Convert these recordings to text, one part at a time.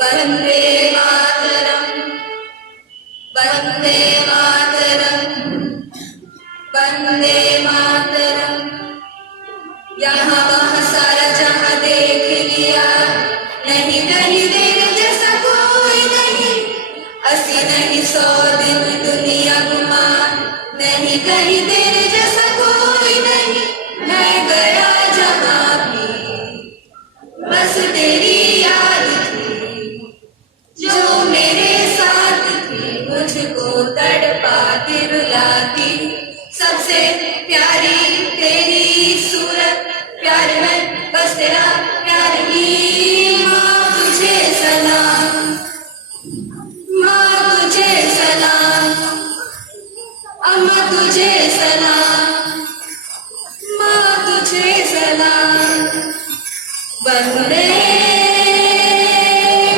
वन्दे मातरम् वन्दे मातरम् वन्दे मातरम्। यहाँ वहाँ सारा जहाँ देख लिया, नहीं नहीं तेरे जैसा कोई नहीं। अस्सी नहीं 100 दिन दुनिया घुमा, नहीं कहीं तेरे जैसा कोई नहीं। मैं गया जहाँ भी बस तेरी याद थी, जो मेरे साथ थी मुझको तड़पाती रुलाती। सबसे प्यारी तेरी सूरत, प्यार में बस तेरा प्यार ही। माँ तुझे सलाम, माँ तुझे सलाम, अम्मा तुझे सलाम, माँ तुझे सलाम। वंदे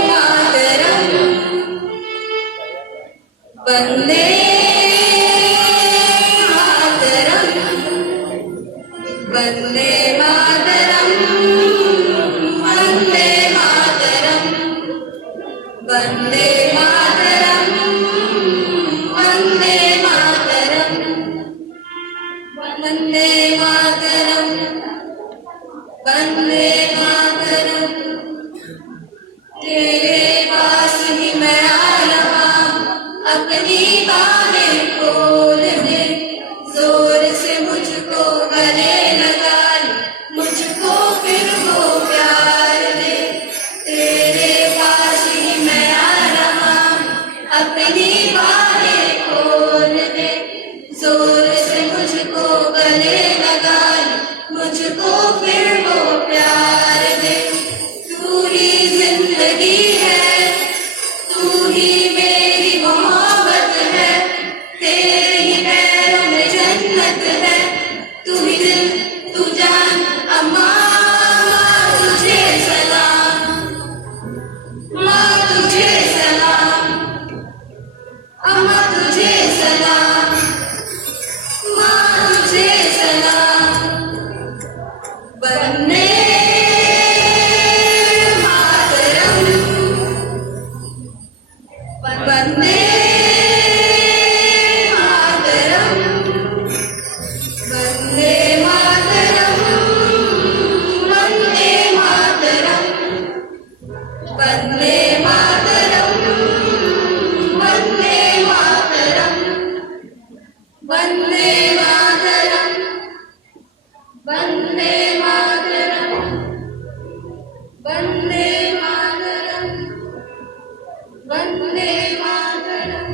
मातरम वंदे मातरम वंदे मातरम वंदे मातरम वंदे मातरम वंदे मातरम वंदे मातरम वंदे मातरम। तेरे पास ही मैं आ रहा, अपनी बाहें खोल दे। जोर से मुझको गले लगा, मुझको फिर वो प्यार दे। तेरे पास ही मैं आ रहा, अपनी बाहें खोल दे। जोर से मुझको गले लगा, मुझको फिर वो प्यार दे। तू ही जिंदगी है, तू ही मेरी मोहब्बत है। तेरे ही पैरों में जन्नत है, तू ही दिल तू जान। अम्मा तुझे सलाम, माँ तुझे सलाम, अम्मा तुझे सलाम, माँ तुझे सलाम। वंदे मातरम वंदे मातरम वंदे मातरम वंदे मातरम वंदे मातरम वंदे मातरम वंदे मातरम वंदे मातरम वंदे मातरम वंदे मातरम।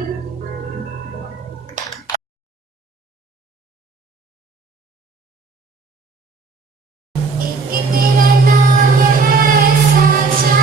एक तेरा नाम है साचा,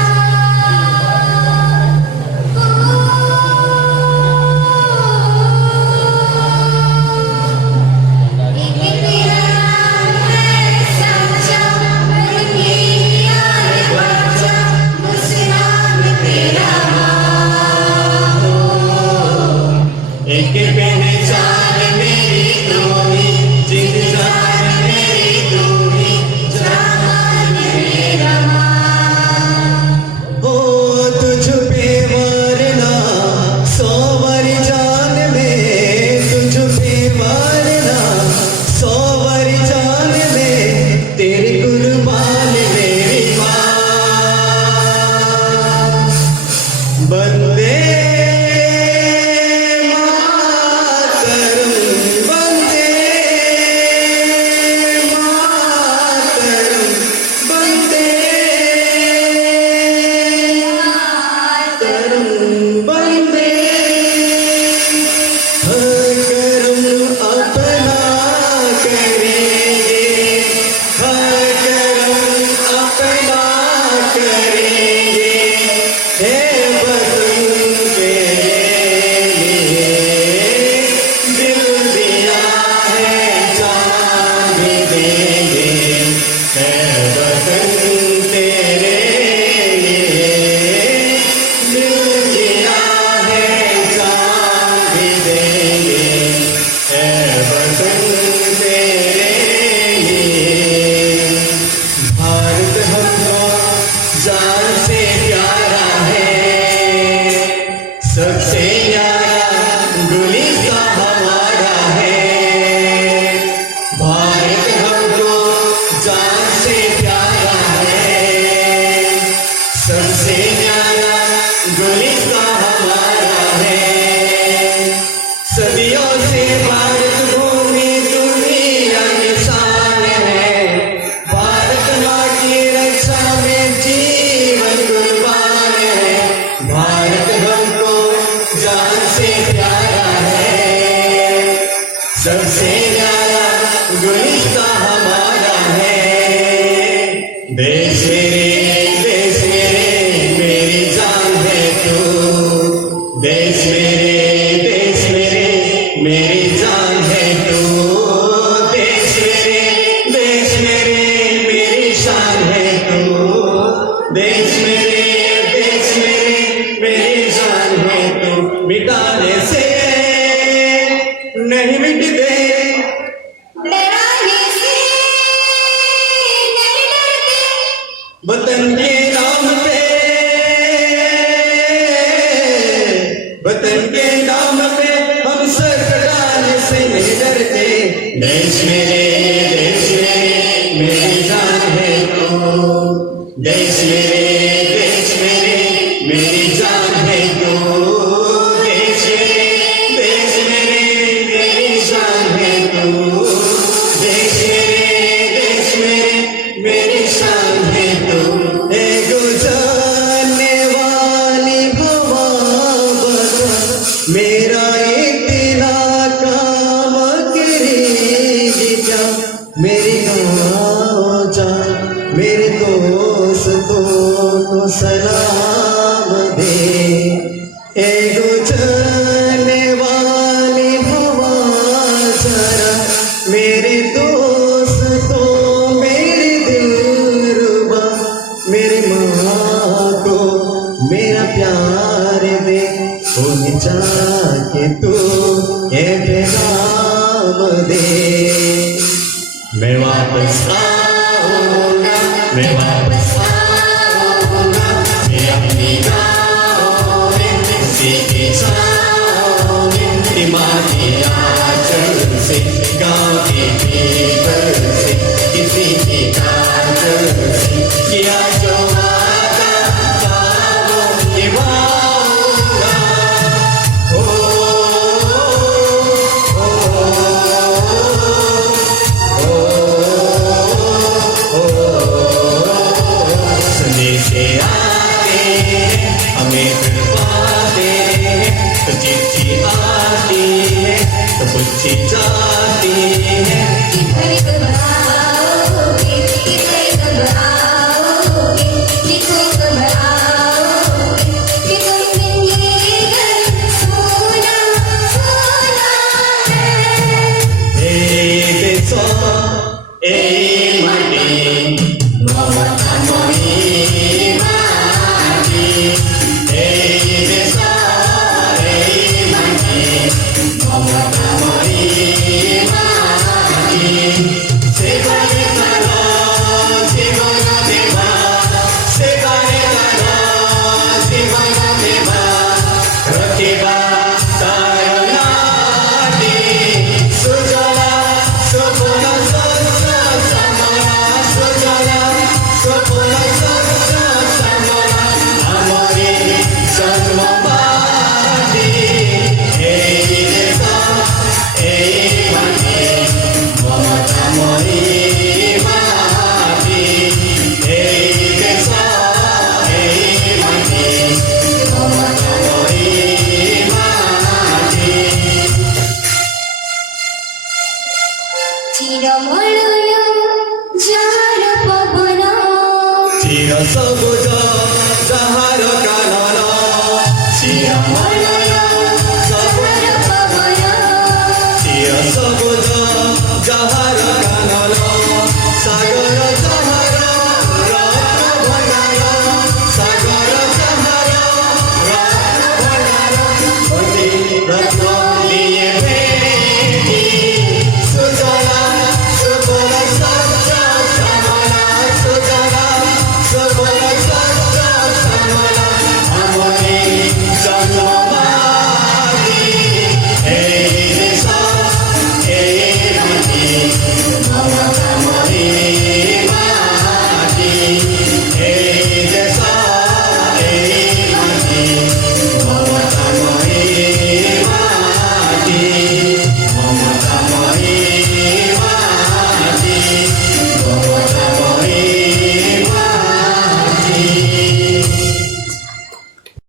गुलिस्तां हमारा है। सदियों से भारत भूमि दुनिया की शान है। भारत माँ की रक्षा में जीवन कुर्बान है। भारत हमको जान से प्यारा है। सबसे न्यारा गुलिस्तां हमारा है। देश मेरे मेरी जान है तू। देश मेरे मेरी जान है तू। देश मेरे मेरी शान है तू। देश मेरे मेरी जान है तू। मिटाने से नहीं मिटते, डराने से नहीं डरते, वतन के नाम पे, वतन के नाम पे हम सर कटाने से नहीं डरते। देश मेरे मेरी जान है तू। देश मेरे मेरी जान है तू। देश मेरे मेरी जान है तू। देश मेरे मेरी शान है तू। ए गुजरने वाली हवा बता, मेरा इतना काम करेगी क्या। मेरी गाँव जा, मेरे दोस्तों को सलाम दे। ए गुजरने वाली हवा जरा, मेरे दोस्तों मेरे दिलरुबा, मेरी माँ को मेरा प्यार दे। उन्हें जाके तू ये पैगाम दे। मैं वापस आऊंगा, मैं वापस आऊंगा। मैं अपनी गाँव में सीखी जाऊं। माँ की आंचल से, गाँव के भीतर से, किसी की काजल से किया जो वादा था वो निभाऊंगा। संदेशे आते हैं, हमें तड़पाते हैं, तो चिट्ठी आती है तो पूछी जा